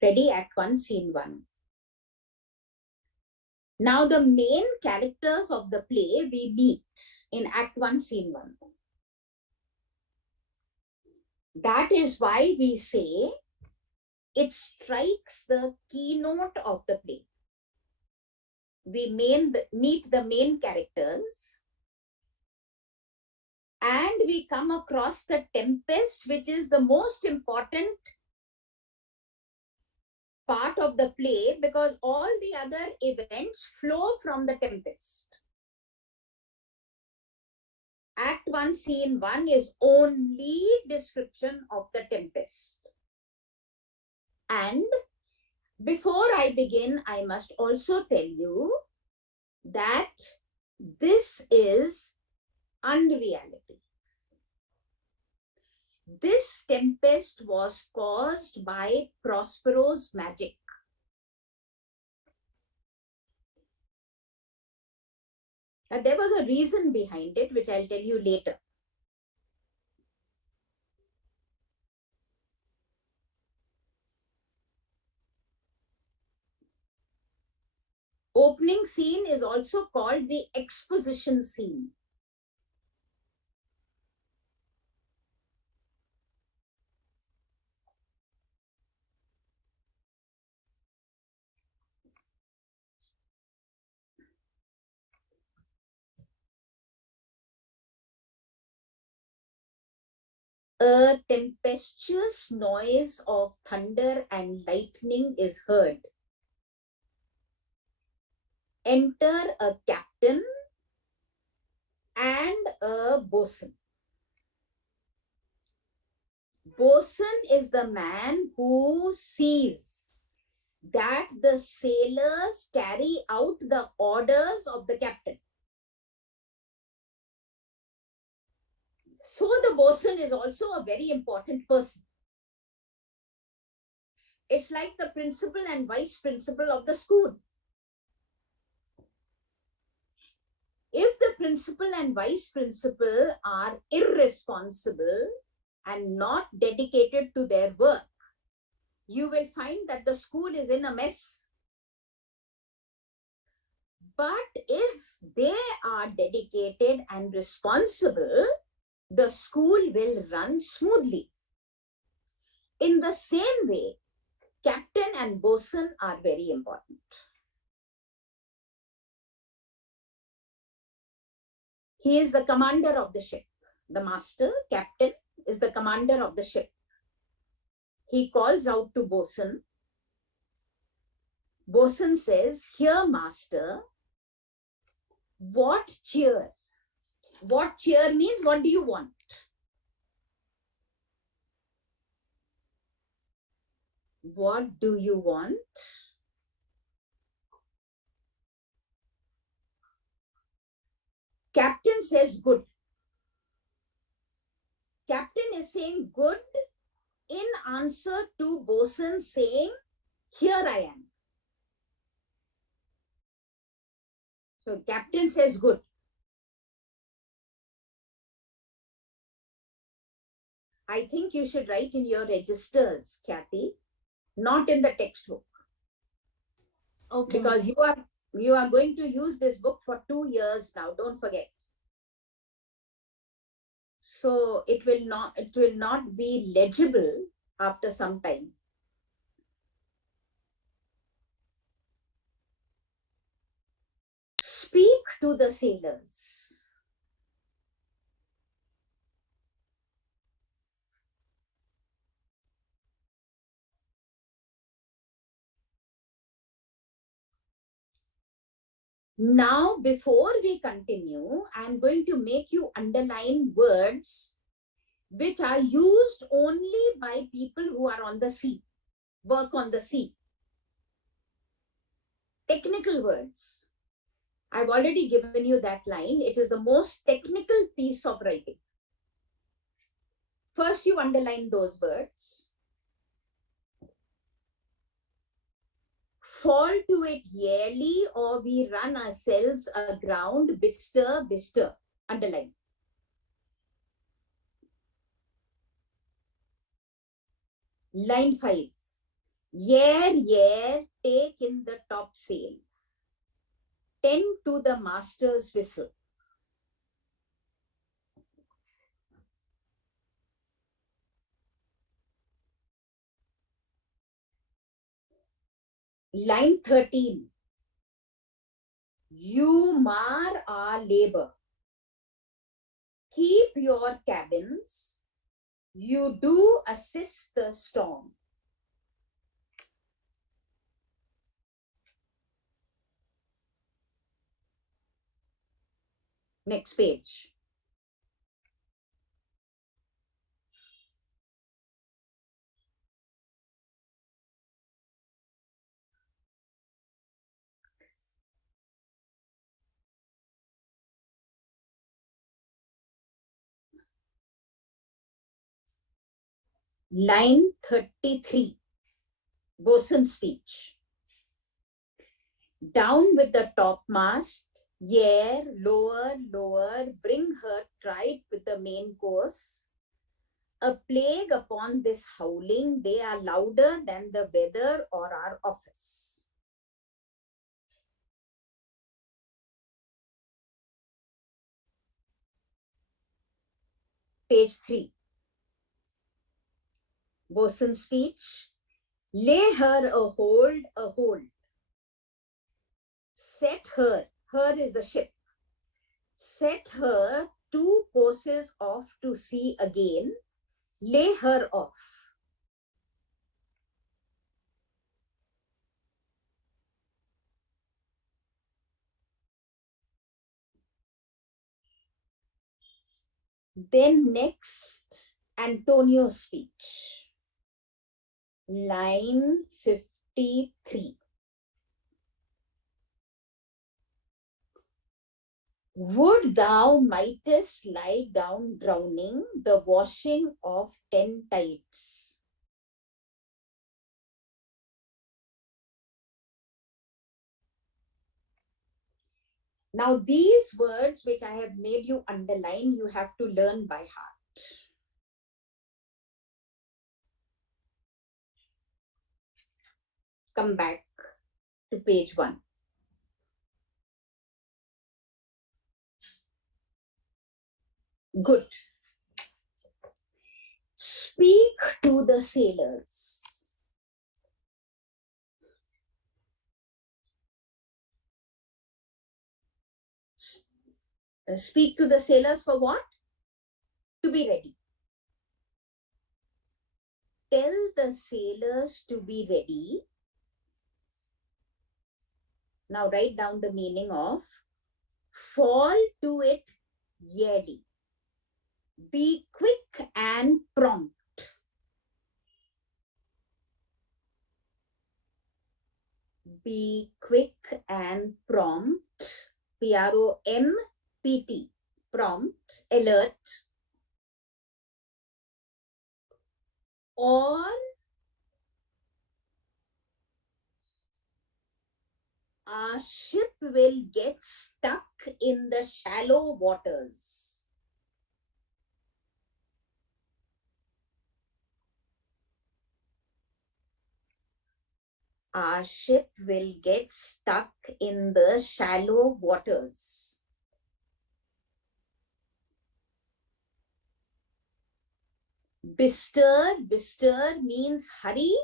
Ready? Act 1, Scene 1. Now the main characters of the play we meet in Act 1, Scene 1. That is why we say it strikes the keynote of the play. We meet the main characters and we come across the Tempest, which is the most important part of the play because all the other events flow from the Tempest. Act 1, Scene 1 is only description of the Tempest. And before I begin, I must also tell you that this is unreality. This tempest was caused by Prospero's magic. There was a reason behind it, which I'll tell you later. Opening scene is also called the exposition scene. A tempestuous noise of thunder and lightning is heard. Enter a captain and a bosun. Bosun is the man who sees that the sailors carry out the orders of the captain. So the bosun is also a very important person. It's like the principal and vice principal of the school. If the principal and vice principal are irresponsible and not dedicated to their work, you will find that the school is in a mess. But if they are dedicated and responsible, the school will run smoothly. In the same way, captain and bosun are very important. He is the commander of the ship. The master, captain, is the commander of the ship. He calls out to bosun. Bosun says, "Here, master, what cheer?" What cheer means, what do you want? What do you want? Captain says good. Captain is saying good in answer to bosun saying, "Here I am." So captain says good. I think you should write in your registers, Kathy, not in the textbook. Okay. Because you are going to use this book for 2 years now, don't forget. So it will not be legible after some time. Speak to the sailors. Now, before we continue, I'm going to make you underline words which are used only by people who are on the sea, work on the sea. Technical words. I've already given you that line. It is the most technical piece of writing. First, you underline those words. Fall to it yearly, or we run ourselves aground, bister, bister. Underline. Line 5. Yare, take in the topsail. Tend to the master's whistle. Line 13. You mar our labor. Keep your cabins. You do assist the storm. Next page. Line 33. Bosun's speech. Down with the topmast. Yare, lower, lower, bring her tried with the main course. A plague upon this howling, they are louder than the weather or our office. Page 3. Bosun's speech. Lay her a hold, a hold. Set her, her is the ship. Set her 2 courses off to sea again. Lay her off. Then next, Antonio's speech. Line 53. Would thou mightest lie down drowning, the washing of 10 tides. Now these words which I have made you underline, you have to learn by heart. Come back to page 1. Good. Speak to the sailors. Speak to the sailors for what? To be ready. Tell the sailors to be ready. Now write down the meaning of fall to it yearly. Be quick and prompt. Be quick and prompt. Prompt. Prompt, alert. Or our ship will get stuck in the shallow waters. Our ship will get stuck in the shallow waters. Bestir means hurry,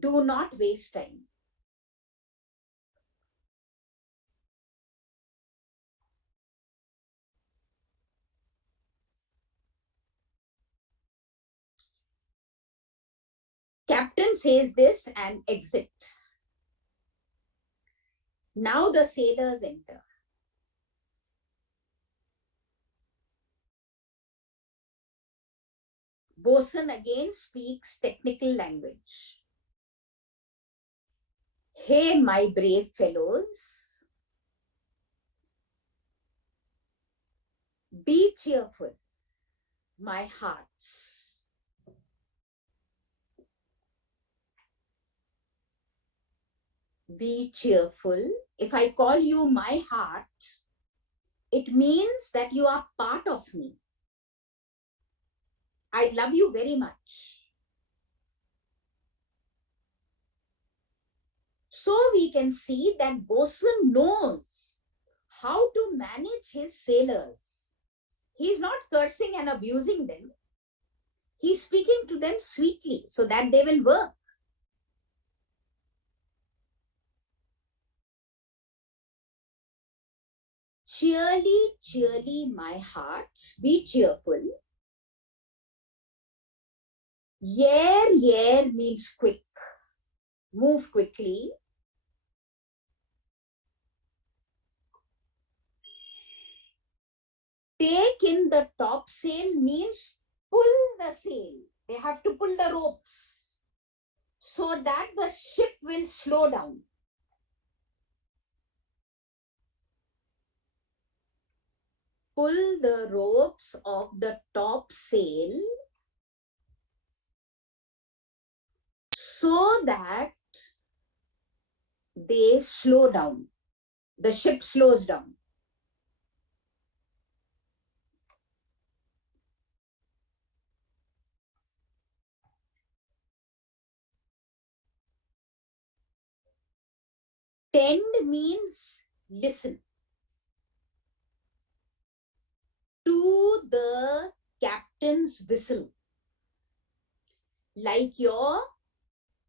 do not waste time. Captain says this and exit. Now the sailors enter. Bosun again speaks technical language. Hey, my brave fellows, be cheerful, my hearts. Be cheerful. If I call you my heart, it means that you are part of me. I love you very much. So we can see that bosun knows how to manage his sailors. He's not cursing and abusing them. He's speaking to them sweetly so that they will work. Cheerly, cheerly, my hearts, be cheerful. Yare means quick, move quickly. Take in the topsail means pull the sail. They have to pull the ropes so that the ship will slow down. Pull the ropes of the topsail so that they slow down. The ship slows down. Tend means listen to the captain's whistle. Like your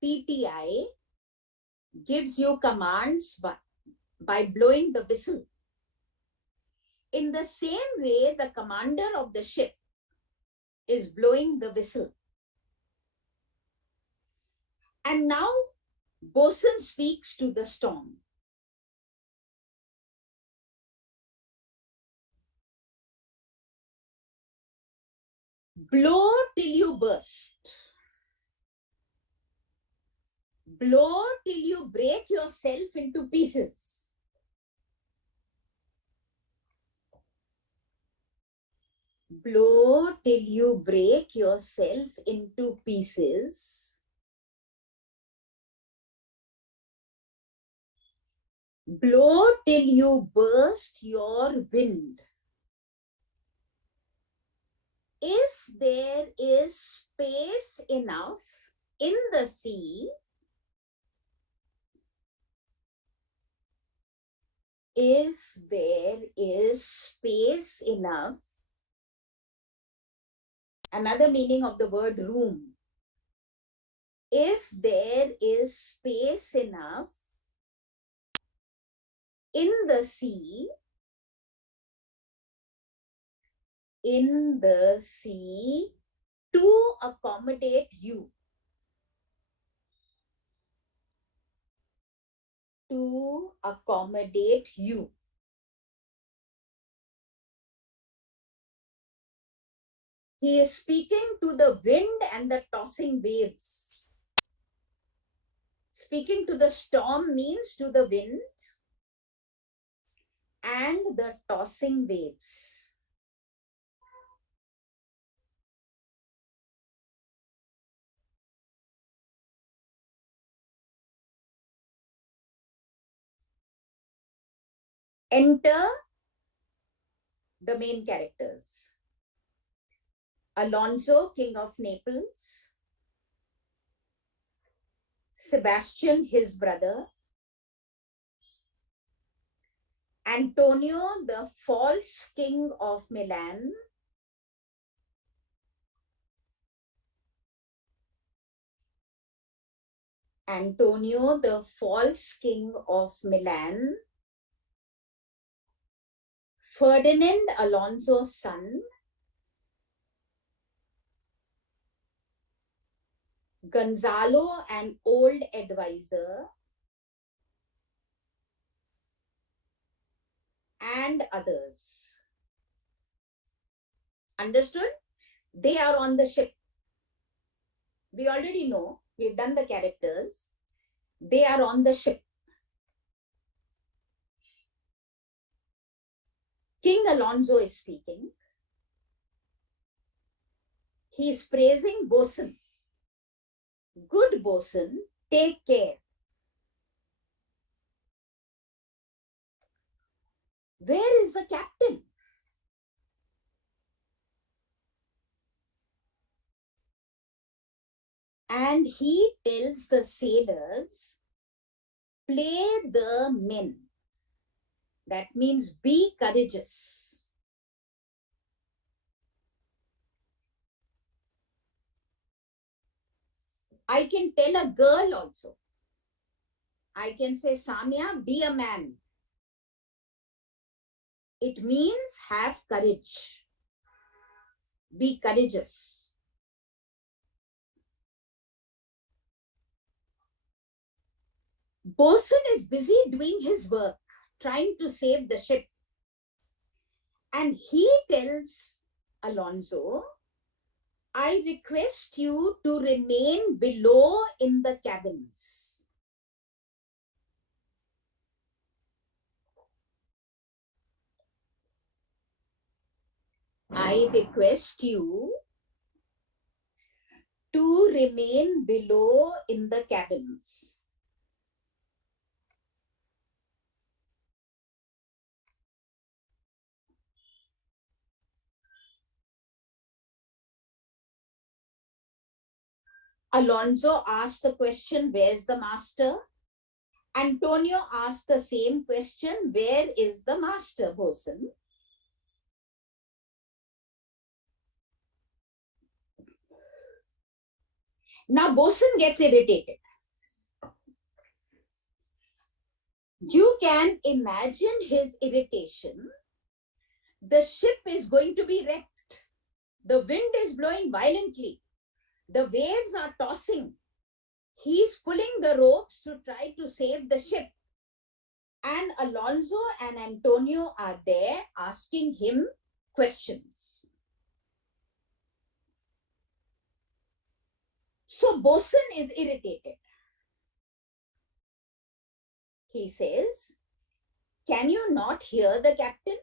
PTI gives you commands by blowing the whistle. In the same way, the commander of the ship is blowing the whistle. And now, bosun speaks to the storm. Blow till you burst. Blow till you break yourself into pieces. Blow till you break yourself into pieces. Blow till you burst your wind. If there is space enough in the sea, if there is space enough, another meaning of the word room, if there is space enough in the sea, to accommodate you, to accommodate you. He is speaking to the wind and the tossing waves. Speaking to the storm means to the wind and the tossing waves. Enter the main characters. Alonso, King of Naples. Sebastian, his brother. Antonio, the false king of Milan. Antonio, the false king of Milan. Ferdinand, Alonso's son. Gonzalo, an old advisor. And others. Understood? They are on the ship. We already know, we've done the characters. They are on the ship. King Alonso is speaking. He is praising bosun. Good bosun, take care. Where is the captain? And he tells the sailors play the men. That means be courageous. I can tell a girl also. I can say, Samya, be a man. It means have courage. Be courageous. Bosun is busy doing his work, trying to save the ship. And he tells Alonso, I request you to remain below in the cabins. I request you to remain below in the cabins. Alonso asked the question, where's the master? Antonio asked the same question, where is the master, bosun? Now bosun gets irritated. You can imagine his irritation. The ship is going to be wrecked. The wind is blowing violently. The waves are tossing. He's pulling the ropes to try to save the ship. And Alonso and Antonio are there asking him questions. So bosun is irritated. He says, can you not hear the captain?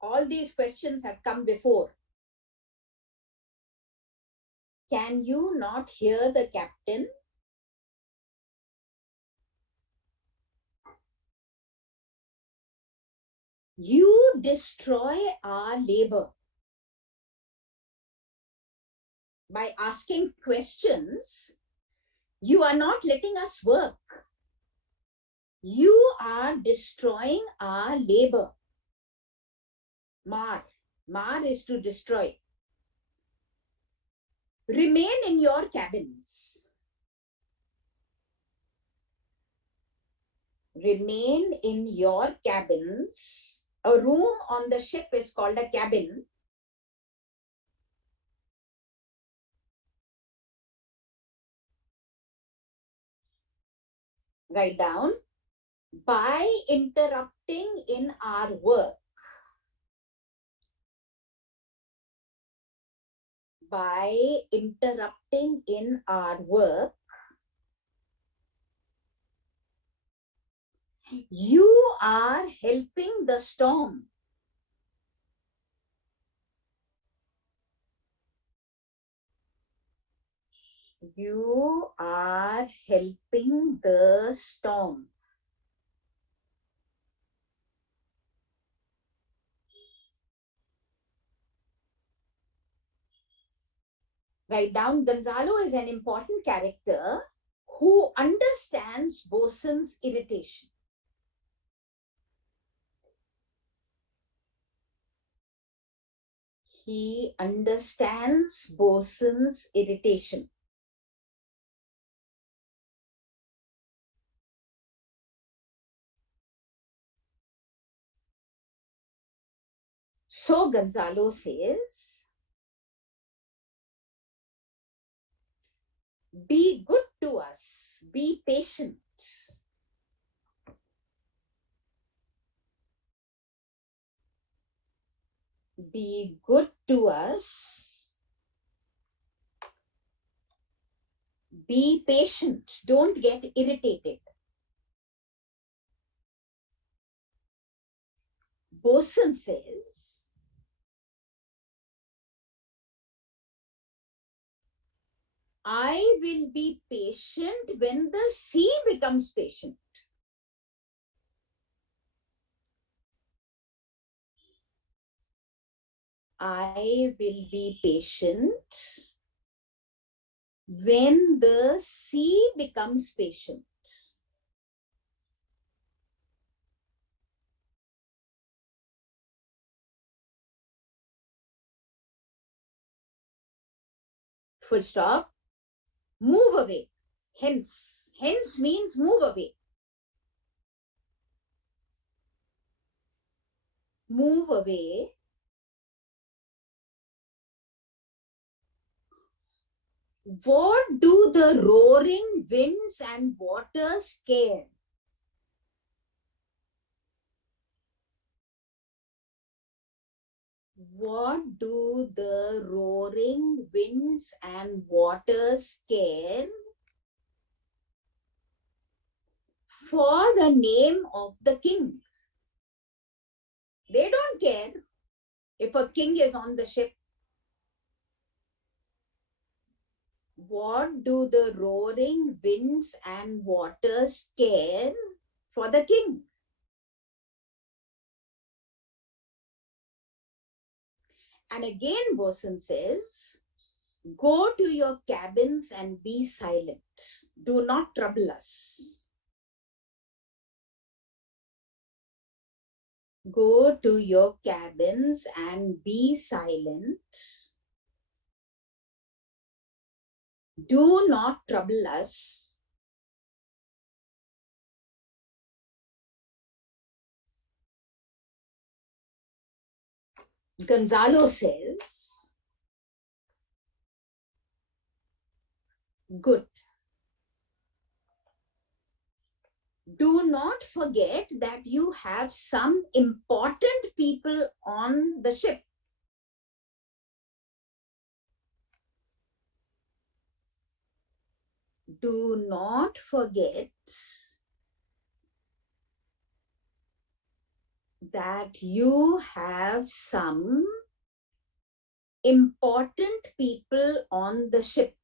All these questions have come before. Can you not hear the captain? You destroy our labor. By asking questions, you are not letting us work. You are destroying our labor. Mar. Mar is to destroy. Remain in your cabins. Remain in your cabins. A room on the ship is called a cabin. Write down. By interrupting in our work. By interrupting in our work, you are helping the storm. You are helping the storm. Write down, Gonzalo is an important character who understands bosun's irritation. He understands bosun's irritation. So Gonzalo says, be good to us, be patient. Be good to us. Be patient. Don't get irritated. Bosun says, I will be patient when the sea becomes patient. I will be patient When the sea becomes patient. Full stop. Move away. Hence. Hence means move away. Move away. What do the roaring winds and waters scare? What do the roaring winds and waters care? For the name of the king. They don't care if a king is on the ship. What do the roaring winds and waters care for the king? And again, Bosun says, go to your cabins and be silent. Do not trouble us. Go to your cabins and be silent. Do not trouble us. Gonzalo says, good. Do not forget that you have some important people on the ship. Do not forget that you have some important people on the ship.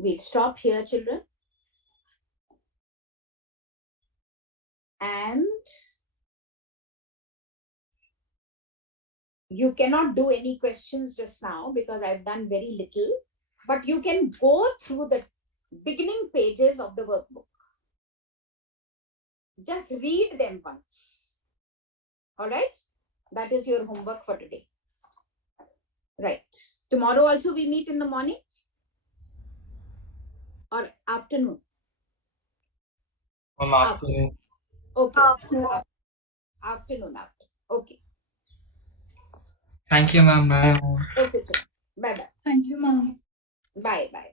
We'll stop here, children. And you cannot do any questions just now because I've done very little, but you can go through the beginning pages of the workbook. Just read them once. All right? That is your homework for today. Right. Tomorrow also we meet in the morning or afternoon? Afternoon. Okay. Afternoon. Afternoon after. Okay. Thank you, ma'am. Bye, ma'am. Okay, children. Bye-bye. Thank you, ma'am. Bye-bye.